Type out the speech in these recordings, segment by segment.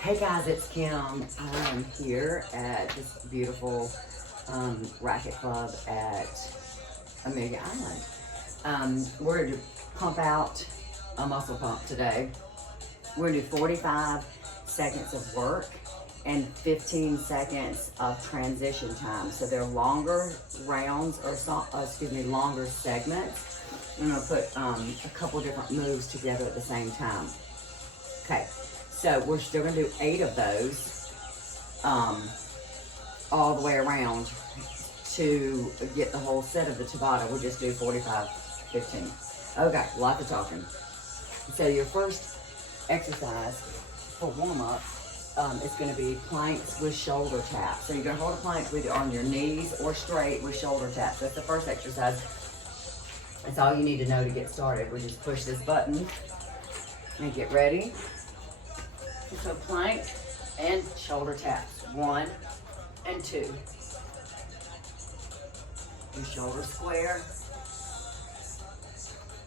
Hey guys, it's Kim. I am here at this beautiful racket club at Amelia Island. We're going to pump out a muscle pump today. We're going to do 45 seconds of work and 15 seconds of transition time. So they're longer rounds, or longer segments. I'm going to put a couple different moves together at the same time. Okay. So we're still going to do 8 of those all the way around to get the whole set of the Tabata. We'll just do 45, 15. Okay, lots of talking. So your first exercise for warm-up is going to be planks with shoulder taps. So you're going to hold a plank either on your knees or straight with shoulder taps. That's the first exercise. That's all you need to know to get started. We just push this button and get ready. So plank and shoulder taps, 1 and 2. Your shoulders square.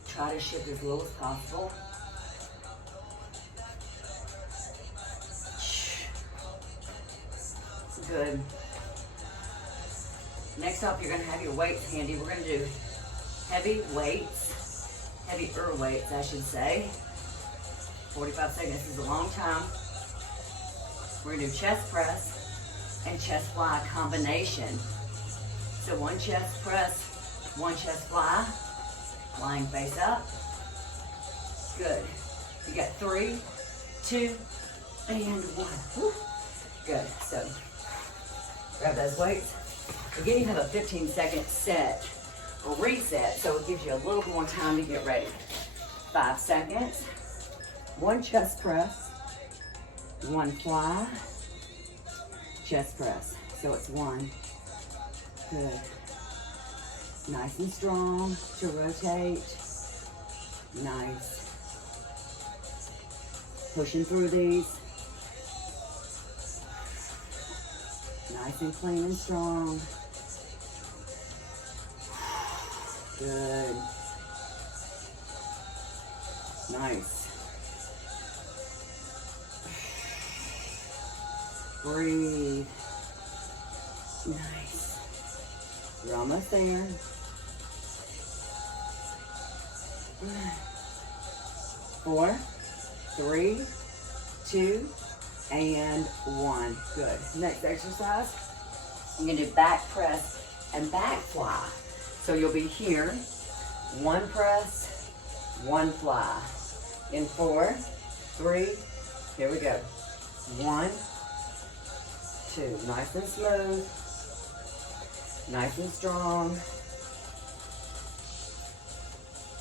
Try to shift as little as possible. Good. Next up, you're going to have your weights handy. We're going to do heavier weights, I should say. 45 seconds, this is a long time. We're gonna do chest press and chest fly combination. So 1 chest press, 1 chest fly, lying face up. Good. You got 3, 2, and 1. Woo. Good, so grab those weights. Again, you have a 15-second set or reset, so it gives you a little more time to get ready. 5 seconds. 1 chest press, 1 fly, chest press. So it's 1. Good. Nice and strong to rotate. Nice. Pushing through these. Nice and clean and strong. Good. Nice. Breathe. Nice. You're almost there. 4, 3, 2, and 1. Good. Next exercise, you're going to do back press and back fly. So you'll be here, 1 press, 1 fly. In 4, 3, here we go. 1, 2. Nice and smooth. Nice and strong.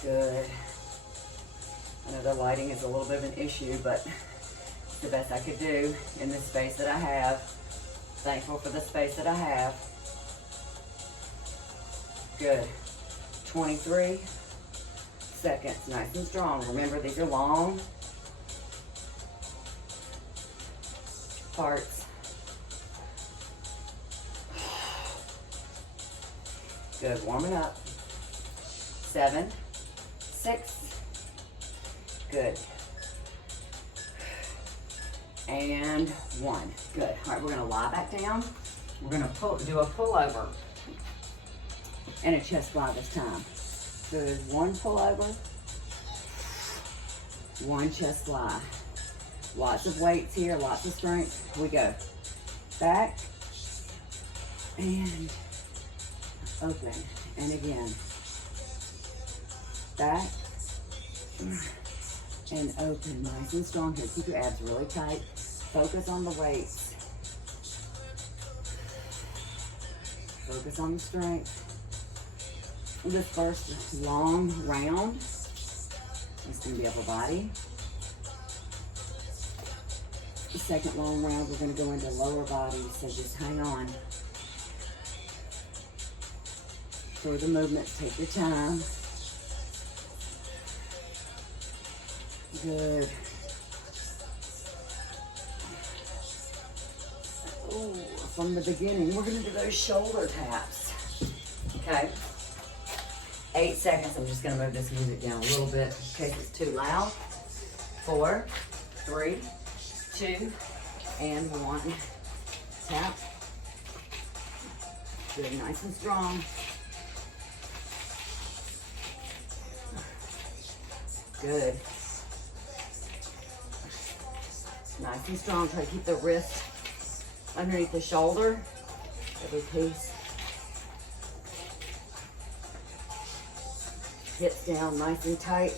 Good. I know the lighting is a little bit of an issue, but it's the best I could do in the space that I have. Thankful for the space that I have. Good. 23 seconds. Nice and strong. Remember, these are long parts. Good, warming up. 7, 6, good. And 1, good. All right, we're gonna lie back down. We're gonna do a pullover and a chest fly this time. Good, 1 pullover, 1 chest fly. Lots of weights here, lots of strength. We go back and open, and again, back and open, nice and strong here. Keep your abs really tight. Focus on the weights. Focus on the strength. This first long round is going to be upper body. The second long round, we're going to go into lower body, so just hang on. For the movements, take your time. Good. Ooh, from the beginning, we're gonna do those shoulder taps. Okay. 8 seconds. I'm just gonna move this music down a little bit in case it's too loud. 4, 3, 2, and 1. Tap. Good, nice and strong. Good. Nice and strong. Try to keep the wrist underneath the shoulder. Every piece. Hips down nice and tight.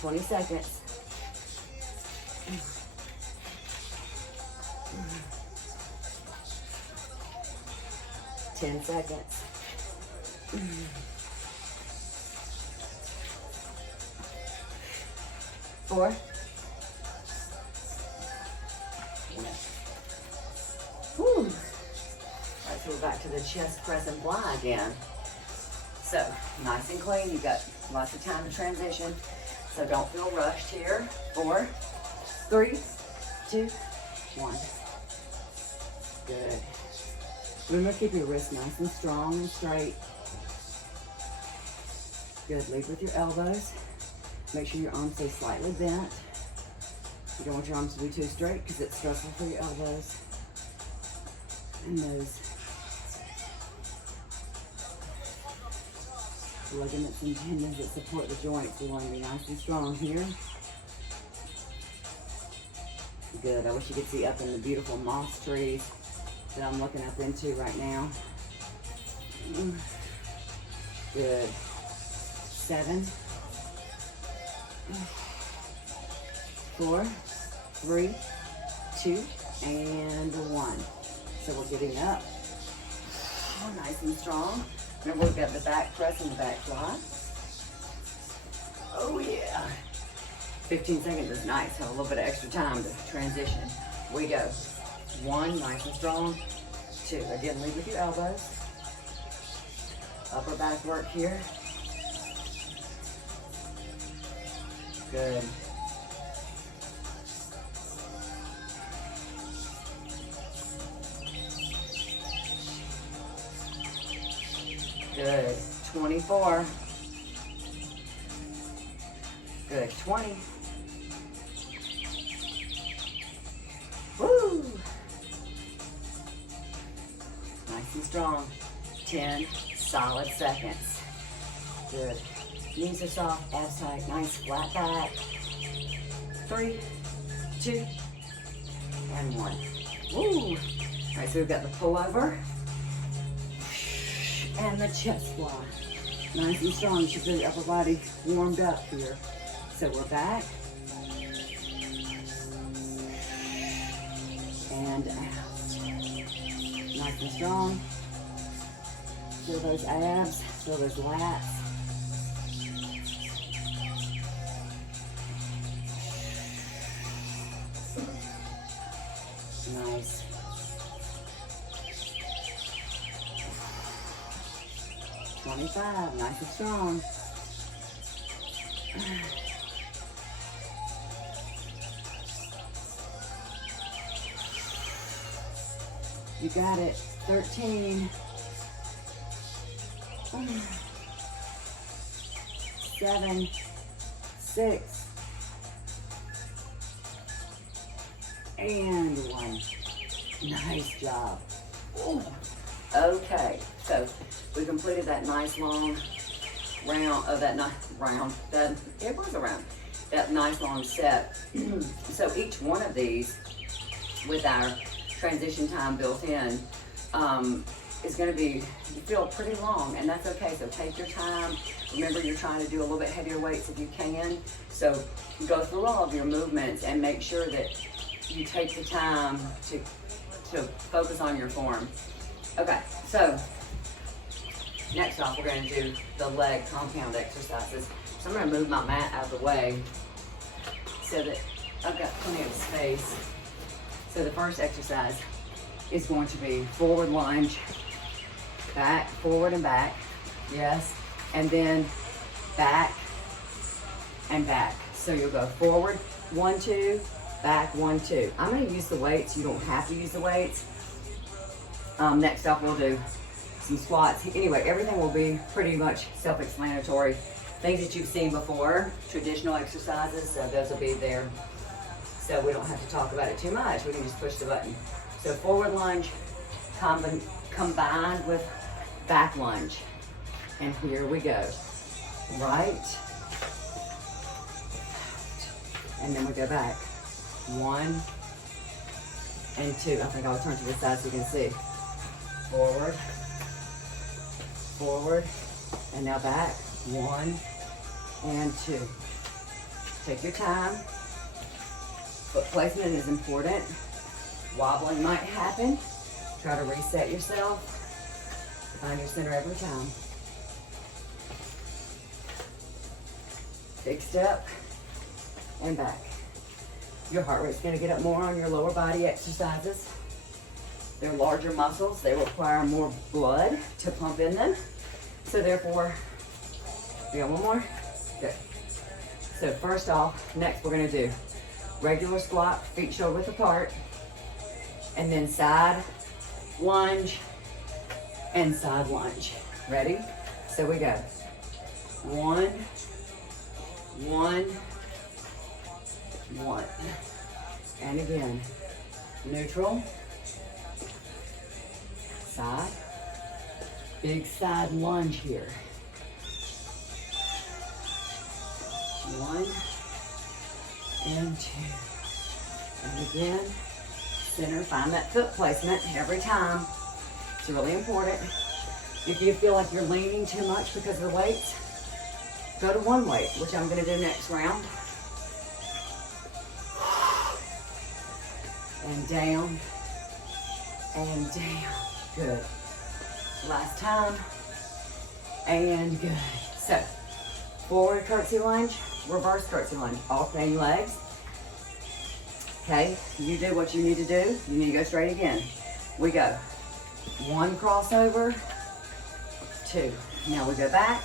20 seconds. 10 seconds. 4. Whew. All right, so we're back to the chest press and fly again. So, nice and clean. You've got lots of time to transition. So don't feel rushed here. 4, 3, 2, 1. Good. Remember, keep your wrists nice and strong and straight. Good. Lead with your elbows. Make sure your arms stay slightly bent. You don't want your arms to be too straight because it's stressful for your elbows and those ligaments and tendons that support the joints. You want to be nice and strong here. Good. I wish you could see up in the beautiful moss trees that I'm looking up into right now. Good. 7, 4, 3, 2, and 1. So we're getting up. Oh, nice and strong. Remember, we've got the back press and the back fly. Oh yeah. 15 seconds is nice. Have a little bit of extra time to transition. We go. 1, nice and strong. 2, again, lead with your elbows. Upper back work here. Good. Good. 24. Good. 20. Woo! Nice and strong. 10 solid seconds. Good. Knees are soft, abs tight, nice flat back. 3, 2, and 1. Woo! All right, so we've got the pullover and the chest fly. Nice and strong. You should feel your upper body warmed up here. So we're back. And out. Nice and strong. Feel those abs, feel those lats. Nice. $25, nice and strong. You got it. 13. 7, 6, and 1. Nice job. Ooh. Okay, so we completed that nice long round of that it was a round, that nice long set. So each one of these, with our transition time built in, is going to be, you feel pretty long, and that's okay. So take your time. Remember, you're trying to do a little bit heavier weights if you can. So go through all of your movements and make sure that you take the time to focus on your form. Okay, so next off, we're going to do the leg compound exercises. So I'm going to move my mat out of the way so that I've got plenty of space. So the first exercise is going to be forward lunge, back, forward and back, yes, and then back and back. So you'll go forward, 1, 2, back, 1, 2. I'm going to use the weights. You don't have to use the weights. Next up, we'll do some squats. Anyway, everything will be pretty much self-explanatory. Things that you've seen before, traditional exercises, so those will be there. So we don't have to talk about it too much. We can just push the button. So forward lunge combined with back lunge. And here we go. Right. And then we go back. 1 and 2. I think I'll turn to the side so you can see. Forward. Forward. And now back. 1 and 2. Take your time. Foot placement is important. Wobbling might happen. Try to reset yourself. Find your center every time. Big step and back. Your heart rate's going to get up more on your lower body exercises. They're larger muscles. They require more blood to pump in them. So therefore, we got one more? Good. So first off, next we're going to do regular squat, feet shoulder width apart, and then side lunge and side lunge. Ready? So we go. 1, 1, 1. And again, neutral, side, big side lunge here. 1 and 2. And again, center, find that foot placement every time. It's really important. If you feel like you're leaning too much because of the weights, go to one weight, which I'm gonna do next round. And down, and down. Good. Last time, and good. So, forward curtsy lunge, reverse curtsy lunge, alternating legs. Okay, you do what you need to do. You need to go straight again. We go. 1 crossover, 2. Now we go back.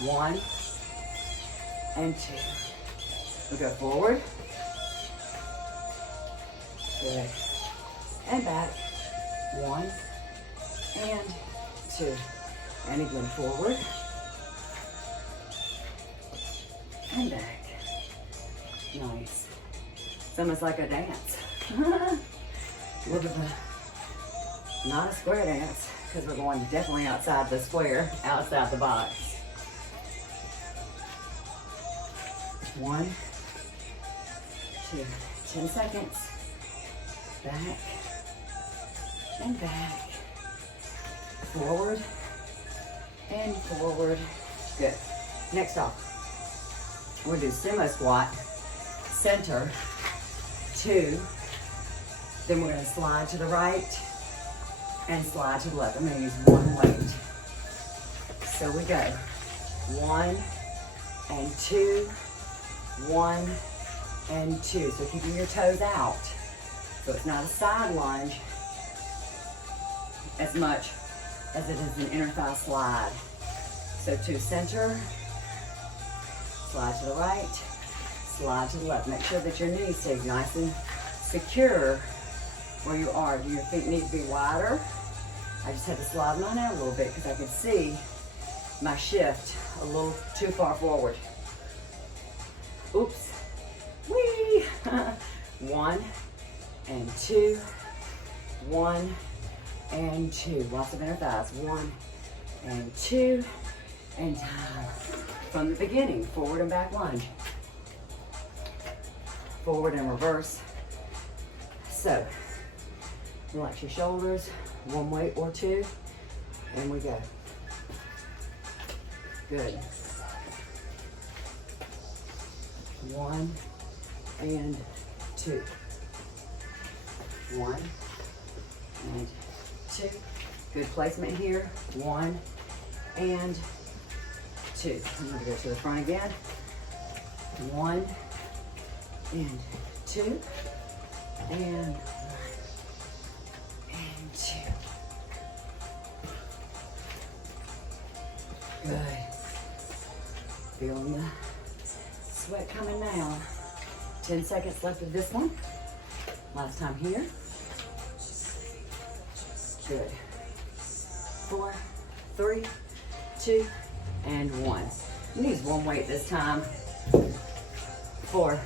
1 and 2. We go forward. Good. And back. 1 and 2. And again, forward. And back. Nice. It's almost like a dance. Look at the, not a square dance, because we're going definitely outside the square, outside the box. 1, 2, 10 seconds. Back and back. Forward and forward. Good. Next off, we'll do sumo squat, center, 2. Then we're going to slide to the right and slide to the left. I'm going to use one weight. So we go. 1 and 2, 1 and 2. So keeping your toes out. So it's not a side lunge as much as it is an inner thigh slide. So to center, slide to the right, slide to the left. Make sure that your knee stays nice and secure where you are. Do your feet need to be wider? I just had to slide mine out a little bit because I could see my shift a little too far forward. Oops. Whee! 1 and 2, 1 and 2. Lots of inner thighs. 1 and 2, and time. From the beginning, forward and back lunge. Forward and reverse. So, relax your shoulders, one weight or 2, and we go. Good. 1 and 2. 1 and 2. Good placement here. 1 and 2. I'm going to go to the front again. 1 and 2. And 1 and 2. Good. Feeling the sweat coming now. 10 seconds left of this one. Last time here. Good. 4, 3, 2, and 1. You use one weight this time for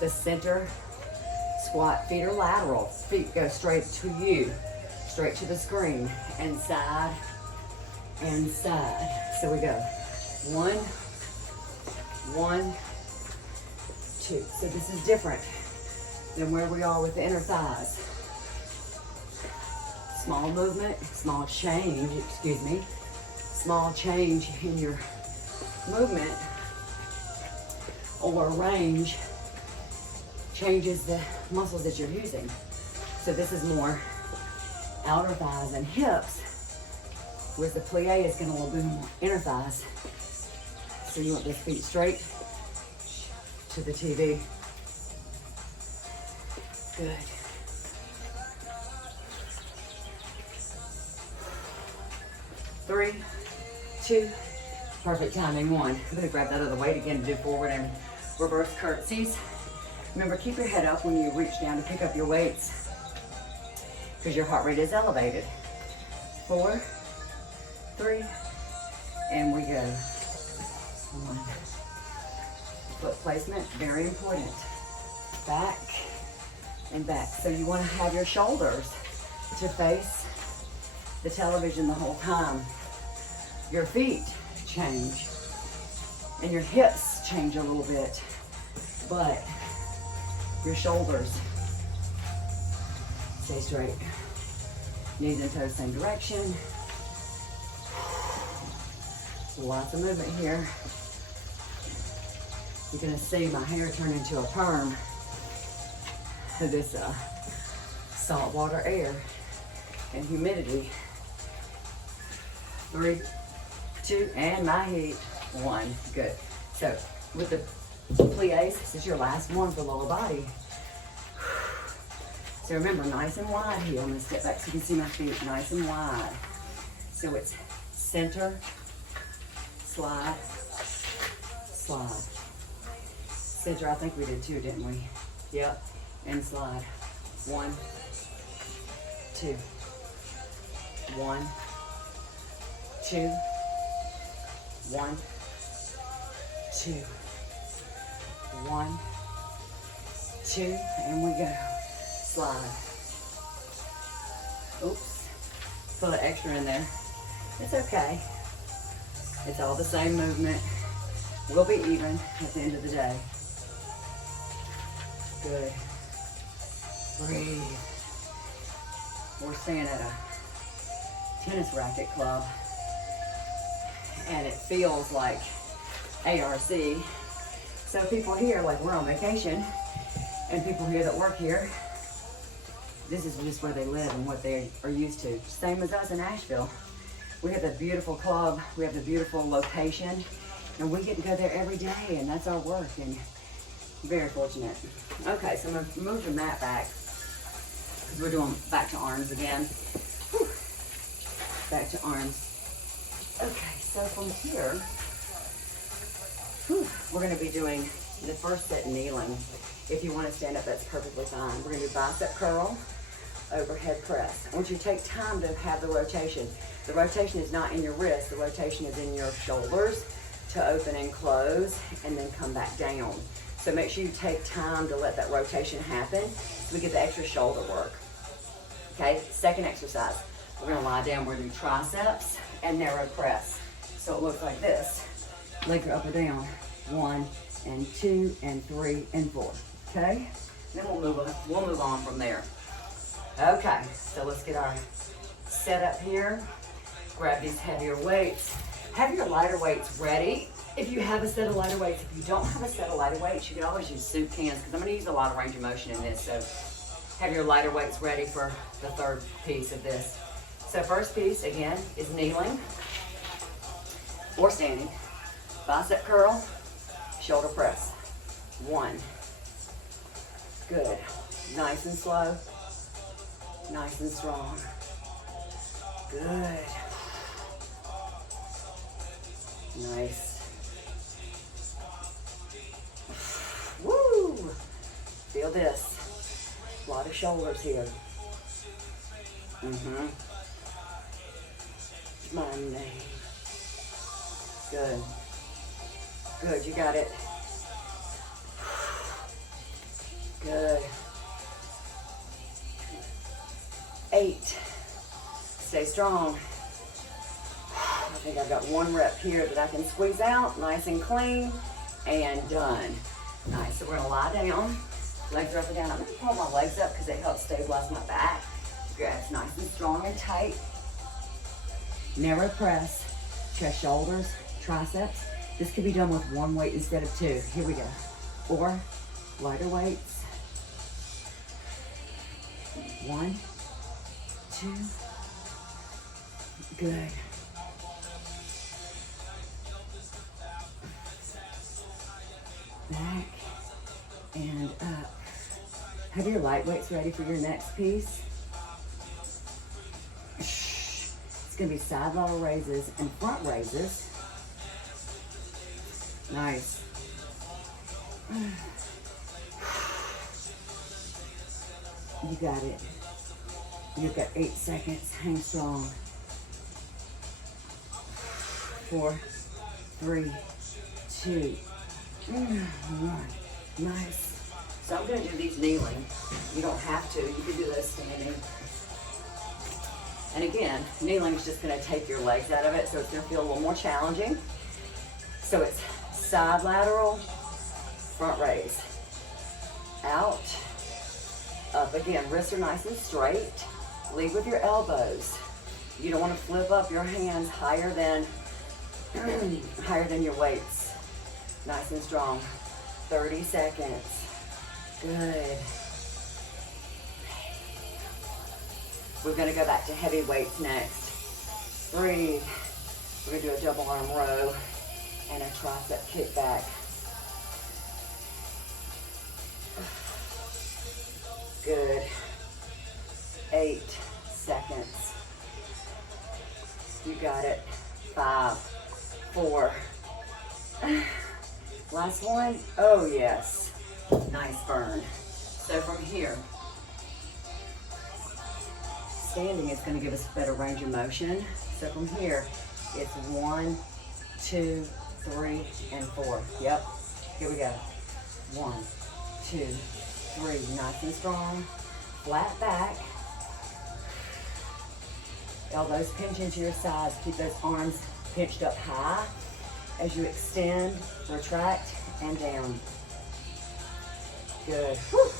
the center squat. Feet are lateral. Feet go straight to you, straight to the screen, and side, and side. So we go 1, 1, 2. So this is different than where we are with the inner thighs. Small movement, small change, small change in your movement or range changes the muscles that you're using. So this is more outer thighs and hips, whereas the plie is going to be more inner thighs. So you want those feet straight to the TV. Good. Three, 2, perfect timing. 1. I'm going to grab that other weight again to do forward and reverse curtsies. Remember, keep your head up when you reach down to pick up your weights because your heart rate is elevated. 4, 3, and we go. 1. Foot placement, very important. Back and back. So you want to have your shoulders to face the television the whole time. Your feet change and your hips change a little bit, but your shoulders stay straight. Knees and toes same direction. Lots of movement here. You're gonna see my hair turn into a perm. This saltwater air and humidity. 3, 2, and my heat. 1, good. So with the plies, this is your last one for lower body. So remember, nice and wide heel. I'm gonna step back so you can see my feet, nice and wide. So it's center, slide, slide. Center, I think we did 2, didn't we? Yep, and slide. 1, 2, 1, 2, 1, 2, 1, 2, and we go. Slide. Oops, put an extra in there. It's okay. It's all the same movement. We'll be even at the end of the day. Good. Breathe. We're staying at a tennis racket club, and it feels like ARC. So people here, like we're on vacation, and people here that work here, this is just where they live and what they are used to. Same as us in Asheville. We have the beautiful club, we have the beautiful location, and we get to go there every day, and that's our work, and very fortunate. Okay, so I'm gonna move the mat back, because we're doing back to arms again. Whew. Back to arms. Okay, so from here, we're gonna be doing the first set kneeling. If you wanna stand up, that's perfectly fine. We're gonna do bicep curl, overhead press. I want you to take time to have the rotation. The rotation is not in your wrist, the rotation is in your shoulders to open and close, and then come back down. So make sure you take time to let that rotation happen so we get the extra shoulder work. Okay, second exercise. We're gonna lie down, we're gonna do triceps and narrow press. So it looks like this. Legs are up or down. 1 and 2 and 3 and 4. Okay? Then we'll move on from there. Okay, so let's get our setup here. Grab these heavier weights. Have your lighter weights ready. If you have a set of lighter weights, if you don't have a set of lighter weights, you can always use soup cans, because I'm going to use a lot of range of motion in this. So have your lighter weights ready for the third piece of this. So first piece, again, is kneeling or standing. Bicep curl, shoulder press. 1. Good. Nice and slow. Nice and strong. Good. Nice. Woo! Feel this. A lot of shoulders here. My name. Good. Good, you got it. Good. 8. Stay strong. I think I've got 1 rep here that I can squeeze out, nice and clean, and done. Nice, so we're gonna lie down. Legs are up and down. I'm gonna pull my legs up because they help stabilize my back. Grabs nice and strong and tight. Narrow press, chest, shoulders, triceps. This could be done with 1 weight instead of 2. Here we go. Or lighter weights. 1, 2. Good. Back and up. Have your light weights ready for your next piece. It's going to be side lateral raises and front raises. Nice. You got it. You've got 8 seconds. Hang strong. 4, 3, 2, 1. Nice. So I'm going to do these kneeling. You don't have to. You can do those standing. And again, kneeling is just going to take your legs out of it, so it's going to feel a little more challenging. So it's side lateral, front raise. Out, up. Again, wrists are nice and straight. Lead with your elbows. You don't want to flip up your hands higher than your weights. Nice and strong. 30 seconds. Good. We're going to go back to heavy weights next. Breathe. We're going to do a double arm row and a tricep kickback. Good. 8 seconds. You got it. 5, 4. Last one. Oh, yes. Nice burn. So from here, standing is going to give us better range of motion. So from here, it's 1, 2, 3, and 4. Yep. Here we go. 1, 2, 3. Nice and strong. Flat back. Elbows pinch into your sides. Keep those arms pinched up high as you extend, retract, and down. Good. Whew.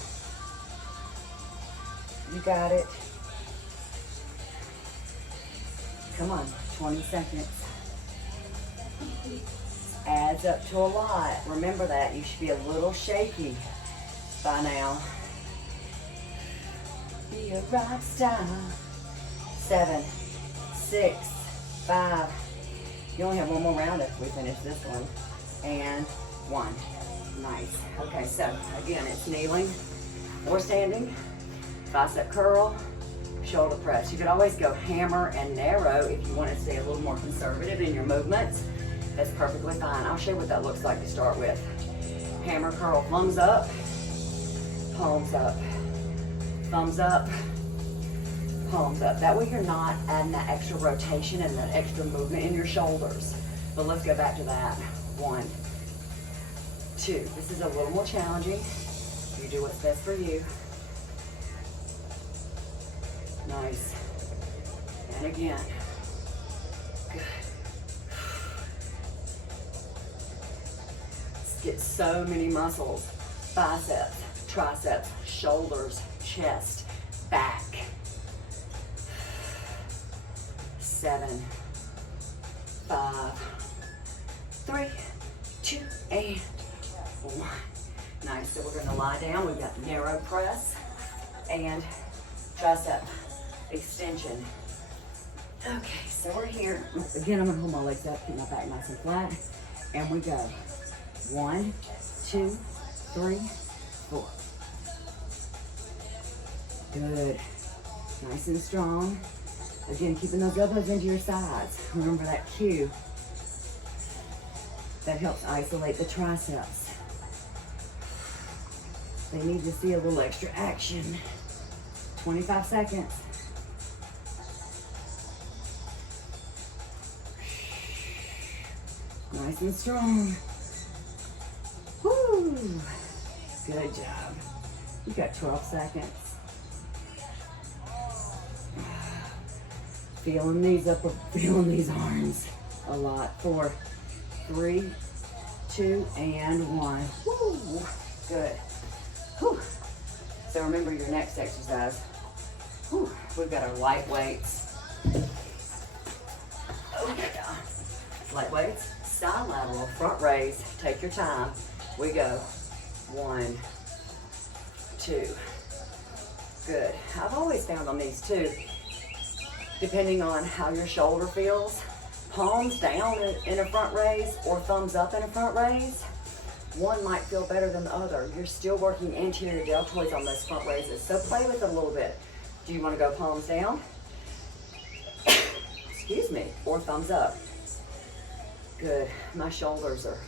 You got it. Come on, 20 seconds. Adds up to a lot. Remember that. You should be a little shaky by now. Be a rock star. 7, 6, 5. You only have 1 more round if we finish this one. And 1. Nice. Okay, so again, it's kneeling or standing. Bicep curl, shoulder press. You could always go hammer and narrow if you want to stay a little more conservative in your movements. That's perfectly fine. I'll show you what that looks like to start with. Hammer curl, thumbs up, palms up, thumbs up, palms up. That way you're not adding that extra rotation and that extra movement in your shoulders. But let's go back to that. 1, 2. This is a little more challenging. You do what's best for you. Nice. And again. Good. Get so many muscles. Biceps, triceps, shoulders, chest, back. 7, 5, 3, 2, and 1. Nice. So we're going to lie down. We've got narrow press and tricep extension. Okay, so we're here. Again, I'm going to hold my legs up, keep my back nice and flat. And we go. 1, 2, 3, 4. Good. Nice and strong. Again, keeping those elbows into your sides. Remember that cue. That helps isolate the triceps. They need to see a little extra action. 25 seconds. Nice and strong. Woo! Good job. You got 12 seconds. Feeling these arms a lot. 4, 3, 2, and 1. Woo. Good. Whew. So remember your next exercise. Whew. We've got our light weights. Okay. Light weights, side lateral, front raise. Take your time. We go. 1, 2. Good. I've always found on these too, depending on how your shoulder feels, palms down in a front raise or thumbs up in a front raise, one might feel better than the other. You're still working anterior deltoids on those front raises, so play with it a little bit. Do you want to go palms down? Excuse me, or thumbs up? Good. My shoulders are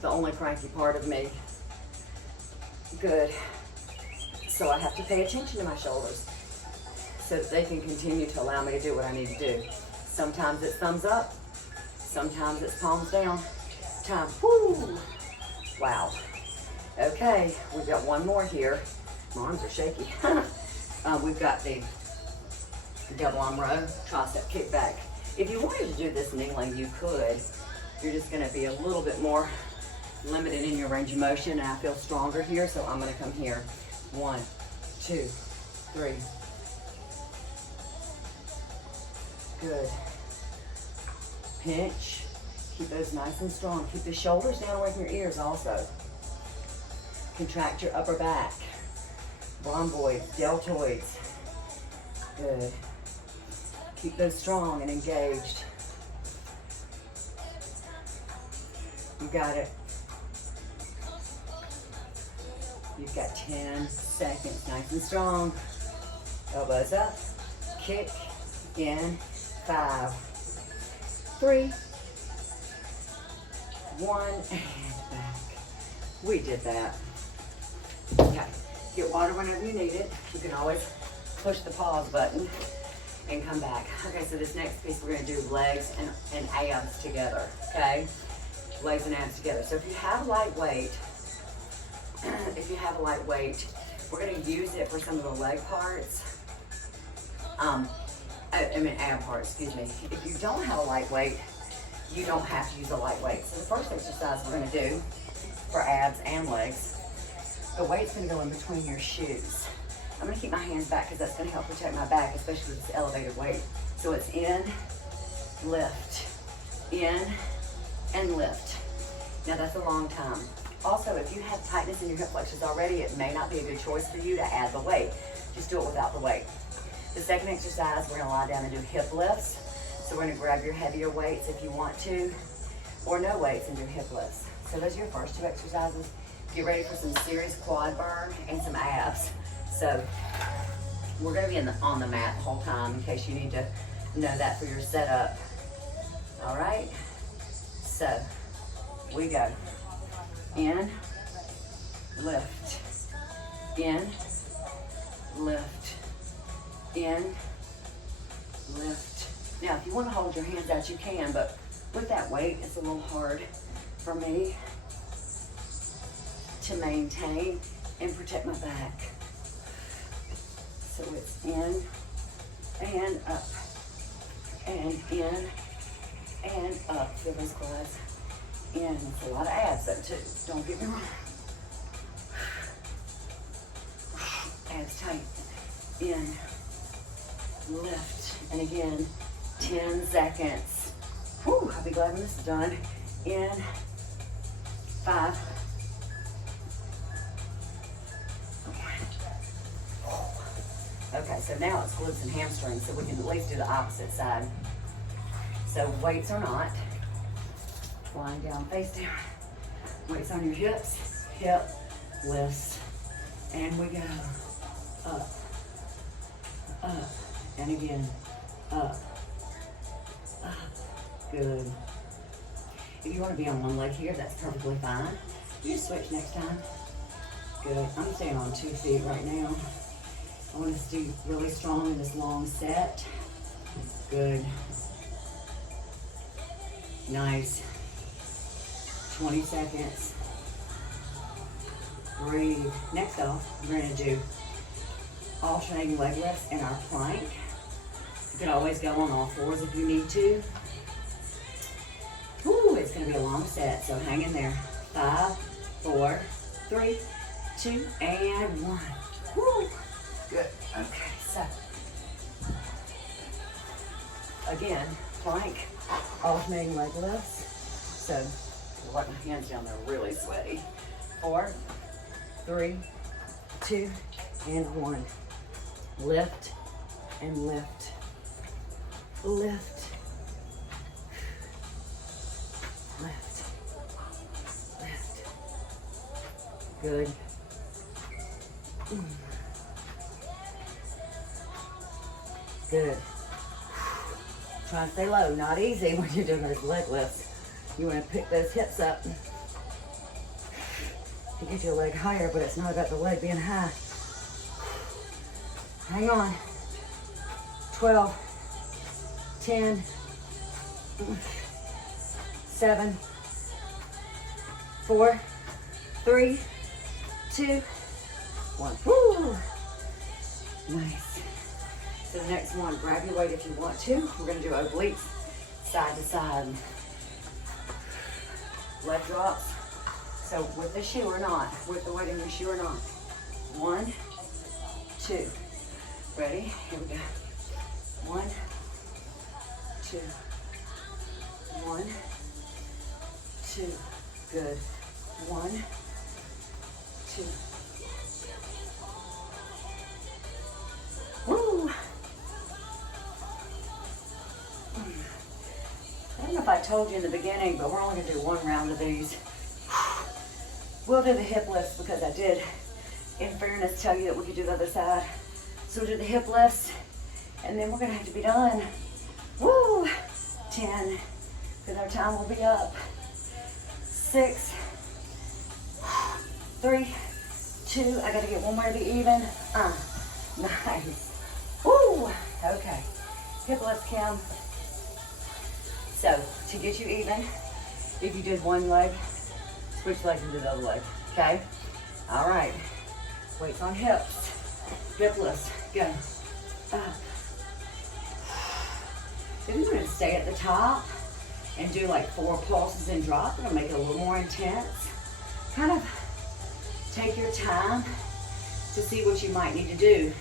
the only cranky part of me. Good. So I have to pay attention to my shoulders so that they can continue to allow me to do what I need to do. Sometimes it's thumbs up, sometimes it's palms down. Time. Woo! Wow. Okay, we've got one more here. My arms are shaky. We've got the double arm row, tricep kickback. If you wanted to do this kneeling, you could. You're just going to be a little bit more limited in your range of motion, and I feel stronger here, so I'm going to come here. 1, 2, 3. Good. Pinch. Keep those nice and strong. Keep the shoulders down away from your ears also. Contract your upper back. Rhomboids, deltoids. Good. Keep those strong and engaged. You got it. You've got 10 seconds, nice and strong. Elbows up, kick in, 5, 3, 1, and back. We did that. Okay, get water whenever you need it. You can always push the pause button and come back. Okay, so this next piece we're gonna do legs and abs together, okay? Legs and abs together. So if you have light weight, we're gonna use it for some of the leg parts. Ab parts, excuse me. If you don't have a light weight, you don't have to use a light weight. So the first exercise we're gonna do for abs and legs, the weight's gonna go in between your shoes. I'm gonna keep my hands back because that's gonna help protect my back, especially with this elevated weight. So it's in, lift, in, and lift. Now that's a long time. Also, if you have tightness in your hip flexors already, it may not be a good choice for you to add the weight. Just do it without the weight. The second exercise, we're gonna lie down and do hip lifts. So we're gonna grab your heavier weights if you want to, or no weights and do hip lifts. So those are your first two exercises. Get ready for some serious quad burn and some abs. So we're gonna be on the mat the whole time in case you need to know that for your setup. All right, so we go. In, lift, in, lift, in, lift. Now, if you want to hold your hands out, you can, but with that weight, it's a little hard for me to maintain and protect my back. So it's in and up, and in and up. Feel those quads. In. It's a lot of abs though too. Don't get me wrong. Abs tight. In. Lift. And again, 10 seconds. Whew, I'll be glad when this is done. In. 5. Okay, so now it's glutes and hamstrings, so we can at least do the opposite side. So weights or not. Lying down, face down. Weights on your hips, hip lifts. And we go up, up, and again, up, up. Good. If you want to be on one leg here, that's perfectly fine. You just switch next time. Good. I'm staying on 2 feet right now. I want us to do really strong in this long set. Good. Nice. 20 seconds. Breathe. Next off, we're going to do alternating leg lifts in our plank. You can always go on all fours if you need to. Woo, it's gonna be a long set, so hang in there. 5, 4, 3, 2, and 1. Woo, good, okay, so. Again, plank, alternating leg lifts. So, I'll let my hands down, they're really sweaty. 4, 3, 2, and 1. Lift and lift. Lift. Lift. Lift. Good. Good. Try and stay low. Not easy when you're doing those leg lifts. You want to pick those hips up to get your leg higher, but it's not about the leg being high. Hang on. 12, 10, 7, 4, 3, 2, 1. Woo! Nice. So the next one, grab your weight if you want to. We're going to do obliques, side to side. Leg drops. So with the shoe or not, with the weight in your shoe or not. 1, 2. Ready? Here we go. 1, 2. 1, 2. Good. 1, 2. Woo! I don't know if I told you in the beginning, but we're only going to do one round of these. We'll do the hip lifts because I did, in fairness, tell you that we could do the other side. So we'll do the hip lifts, and then we're going to have to be done. Woo! 10, because our time will be up. 6, 3, 2. I got to get one more to be even. Nice. Woo! Okay. Hip lifts, Kim. So, to get you even, if you did one leg, switch legs and do the other leg, okay? All right. Weights on hips. Hip lifts. Go. Up. If you're going to stay at the top and do like 4 pulses and drop, we're going to make it a little more intense. Kind of take your time to see what you might need to do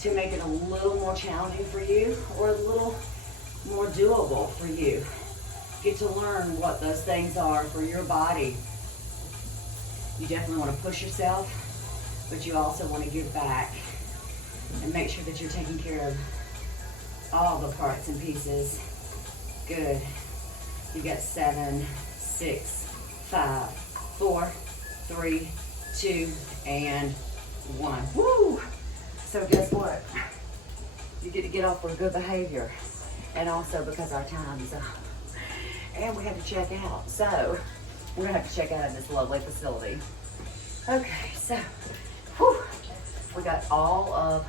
to make it a little more challenging for you or a little more doable for you. Get to learn what those things are for your body. You definitely want to push yourself, but you also want to give back and make sure that you're taking care of all the parts and pieces. Good. You got 7, 6, 5, 4, 3, 2, and 1. Woo! So guess what? You get to get off with good behavior. And also because our time's up. And we have to check out. So we're gonna have to check out in this lovely facility. Okay, so whew, we got all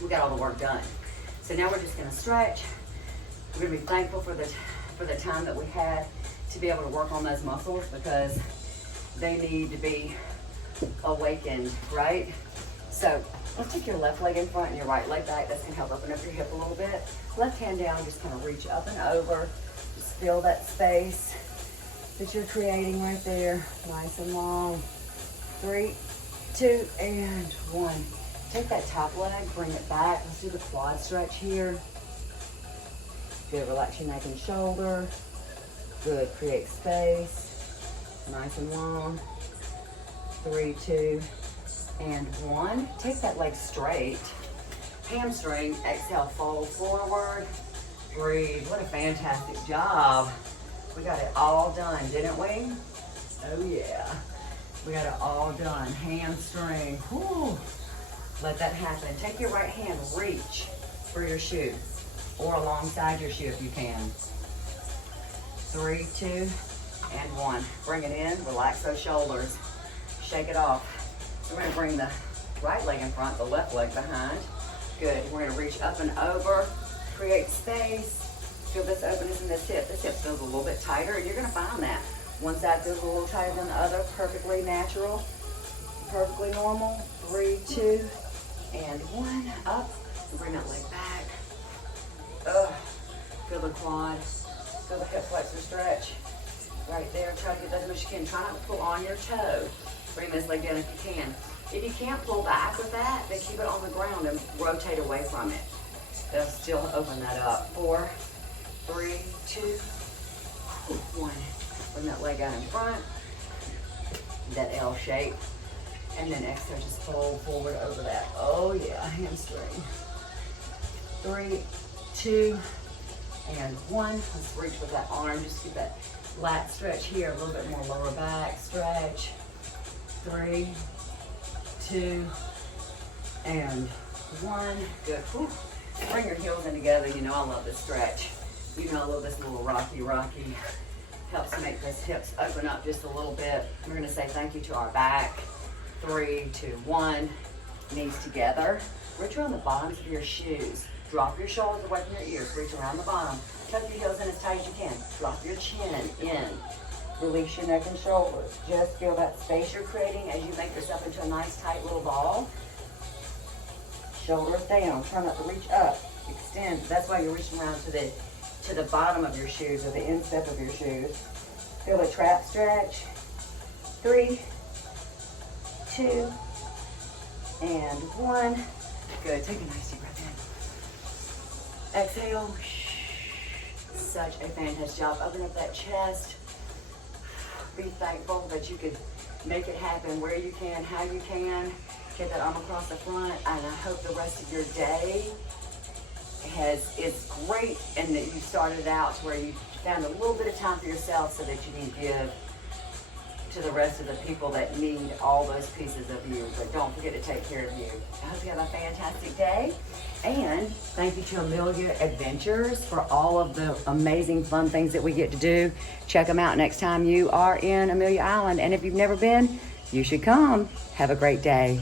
the work done. So now we're just gonna stretch. We're gonna be thankful for the time that we had to be able to work on those muscles because they need to be awakened, right? So let's take your left leg in front and your right leg back. That's gonna help open up your hip a little bit. Left hand down, just kind of reach up and over. Just feel that space that you're creating right there. Nice and long. 3, 2, and 1. Take that top leg, bring it back. Let's do the quad stretch here. Good, relax your neck and shoulder. Good, create space. Nice and long. 3, 2, and 1. Take that leg straight. Hamstring, exhale, fold forward. Breathe. What a fantastic job. We got it all done, didn't we? Oh yeah. We got it all done. Hamstring. Whew. Let that happen. Take your right hand, reach for your shoe or alongside your shoe if you can. 3, 2, and 1. Bring it in, relax those shoulders. Shake it off. We're gonna bring the right leg in front, the left leg behind. Good, we're gonna reach up and over, create space. Feel this openness in this hip. This hip feels a little bit tighter, and you're gonna find that. One side feels a little tighter than the other, perfectly natural, perfectly normal. 3, 2, and 1. Up. Bring that leg back. Feel the quad. Feel the hip flexor stretch. Right there. Try to get that as much as you can. Try not to pull on your toe. Bring this leg down if you can. If you can't pull back with that, then keep it on the ground and rotate away from it. They'll still open that up. 4, 3, 2, 1. Bring that leg out in front. That L shape. And then exhale, just fold forward over that. Oh yeah, hamstring. 3, 2, and 1. Let's reach with that arm. Just get that lat stretch here. A little bit more lower back stretch. 3, 2, and 1. Good. Whew. Bring your heels in together. You know I love this stretch. You know I love this little rocky. Helps make those hips open up just a little bit. We're going to say thank you to our back. 3, 2, 1. Knees together. Reach around the bottoms of your shoes. Drop your shoulders away from your ears. Reach around the bottom. Tuck your heels in as tight as you can. Drop your chin in. Release your neck and shoulders. Just feel that space you're creating as you make yourself into a nice tight little ball. Shoulders down. Try not to reach up. Extend. That's why you're reaching around to the bottom of your shoes or the instep of your shoes. Feel the trap stretch. 3, 2, and 1. Good. Take a nice deep breath in. Exhale. Such a fantastic job. Open up that chest. Be thankful that you could make it happen where you can, how you can. Get that arm across the front, and I hope the rest of your day is great, and that you started out to where you found a little bit of time for yourself so that you can give to the rest of the people that need all those pieces of you. But don't forget to take care of you. I hope you have a fantastic day. And thank you to Amelia Adventures for all of the amazing fun things that we get to do. Check them out next time you are in Amelia Island. And if you've never been, you should come. Have a great day.